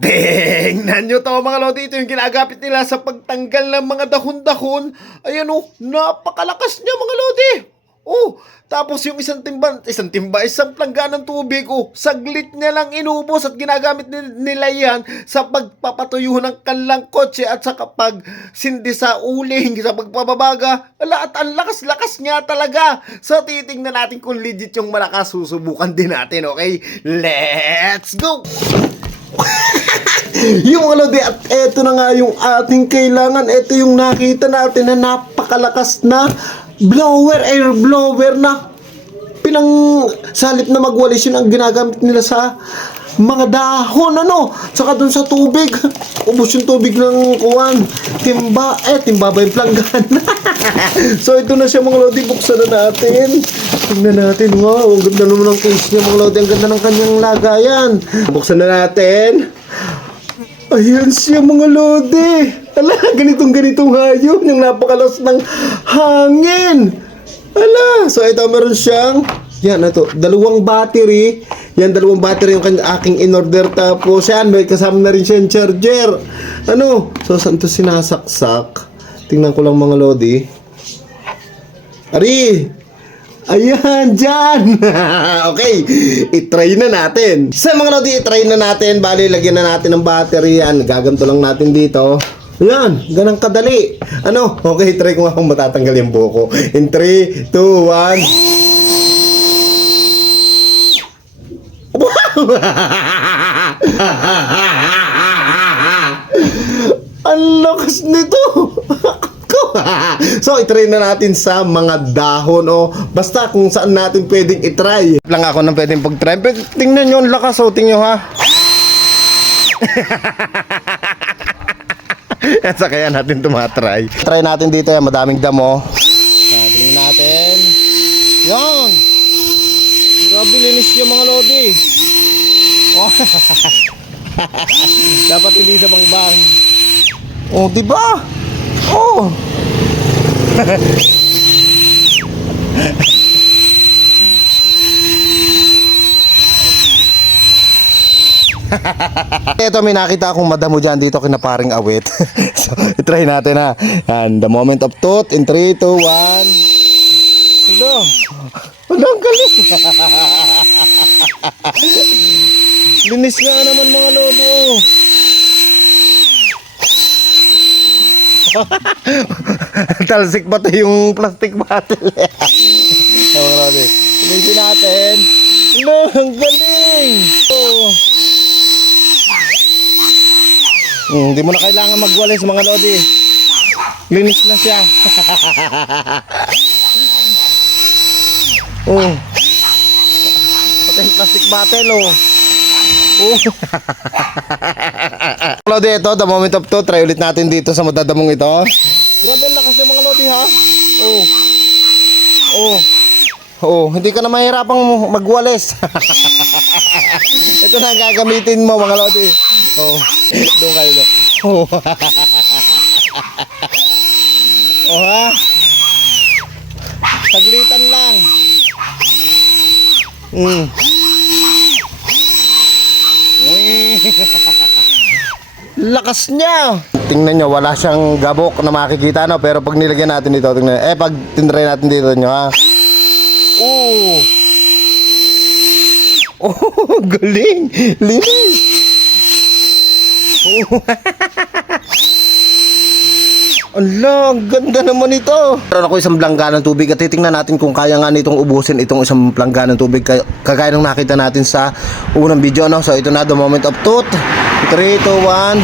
Tingnan nyo to mga lodi, ito yung ginagamit nila sa pagtanggal ng mga dahon-dahon. Ayan o, napakalakas niya mga lodi. Oh, tapos yung isang plangga ng tubig, saglit niya lang inubos at ginagamit nila yan sa pagpapatuyo ng kanilang kotse at sa kapag sindi sa uling, sa pagpapabaga. Ala, at ang lakas-lakas niya talaga. So, titingnan natin kung legit yung malakas. Susubukan din natin, okay? Let's go! Yung mga lodi, at eto na nga yung ating kailangan. Eto yung nakita natin na napakalakas na air blower na salip na magwalis, yun ang ginagamit nila sa mga dahon, saka dun sa tubig. Ubus yung tubig ng timba ba yung planggan? So ito na siya mga lodi, buksan na natin. Tingnan natin, wow, ang ganda naman ng case niya mga lodi, ang ganda ng kanyang lagayan. Buksan na natin. Ayan siya mga lodi. Ala, ganitong hayop, yung napakalas ng hangin. Ala, so ito meron siyang, dalawang battery. Yan, dalawang battery yung aking in-order. Tapos yan, may kasama na rin siyang charger. So saan ito sinasaksak? Tingnan ko lang mga lodi. Ari! Ayan, dyan! Okay, itry na natin. Sa mga lodi, itry na natin. Bali, lagyan na natin ng battery. Yan, gaganto lang natin dito. Ayan, ganang kadali. Okay, try ko nga kung matatanggal yung buko. In 3, 2, 1. Wow! Ang lakas nito! So, itry na natin sa mga dahon basta kung saan natin pwedeng itry. Lang ako nang pwedeng pag-try. Tingnan nyo, ang lakas, tingnan nyo ha. Yan, sa kaya natin tumatry. Try natin dito, yan, madaming damo. Tingnan natin. Yan! Grabe, linis yung mga lodi. Dapat hindi sa bangbang. Diba? Ito, may nakita akong madamo dyan dito kina paring awit. So, itry natin ha. And the moment of truth in 3, 2, 1. Hello. Ang galing. Linis nga naman mga lodi. Talsik pa to yung plastic bottle. Mga lodi, linisin natin. Ang galing. Hindi mo na kailangan magwalis mga lodi. Linis na siya. Pati yung plastic bottle Lodi, ito, the moment of truth. Try ulit natin dito sa madadamong ito. Grabe ang lakas ng mga lodi ha. Hindi ka na mahirapang magwalis. Ito na ang gagamitin mo mga lodi. Doon kayo na. Ha? Saglitan lang. Lakas niya. Tingnan nyo, wala siyang gabok na makikita pero pag nilagyan natin dito, tingnan, pag tinry natin dito nyo ha. Galing. Linis. Ala, ang ganda naman ito. Meron ako isang plangga ng tubig at titingnan natin kung kaya nga nitong ubusin itong isang plangga ng tubig kagaya ng nakita natin sa unang video. So ito na, the moment of truth. 3, 2, 1.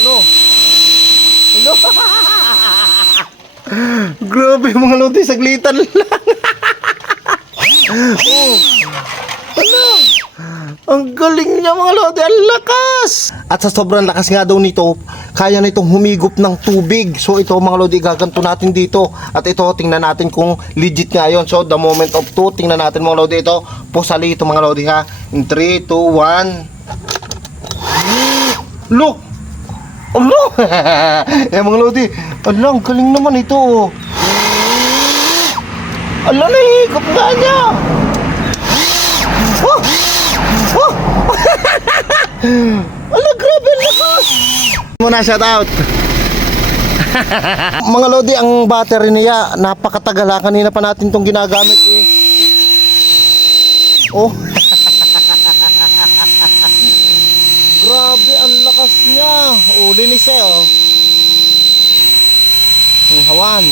Hello. Grabe mga lodi, saglitan lang. Ang galing niya mga lodi, ang lakas. At sa sobrang lakas nga daw nito, kaya na itong humigop ng tubig. So ito mga lodi, gaganto natin dito. At ito, tingnan natin kung legit nga yun. So the moment of truth, tingnan natin mga lodi. Ito, pusali ito mga lodi ha. In 3, 2, 1. Look! Mga lodi, ang galing naman ito. Nahihigop nga niya. Ala, grabe ang lakas! Muna, shout out! Mga Lodi, ang battery niya, napakatagal ha. Kanina pa natin itong ginagamit eh. Oh. Grabe, ang lakas niya. Oh, linis siya oh. Hawan.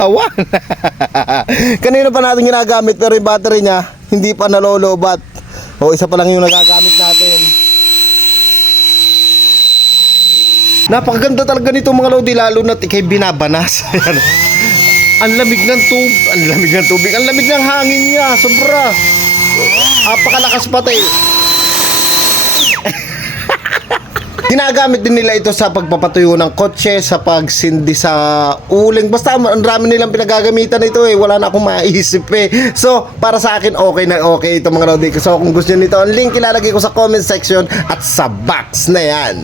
Hawan. Kanina pa natin ginagamit pero yung battery niya hindi pa nalolobat. O isa pa lang yung nagagamit natin. Napakaganda talaga nito mga Lodi, lalo na ikay binabanas. Ang lamig ng tubig, ang lamig ng hangin niya, sobra. Napakalakas pati. Ginagamit din nila ito sa pagpapatuyo ng kotse, sa pagsindi sa uling. Basta ang dami nilang pinagagamitan ito eh. Wala na akong maisip eh. So, para sa akin, okay na okay ito mga Lodi. So, kung gusto nyo nito, ang link ilalagay ko sa comment section at sa box na yan.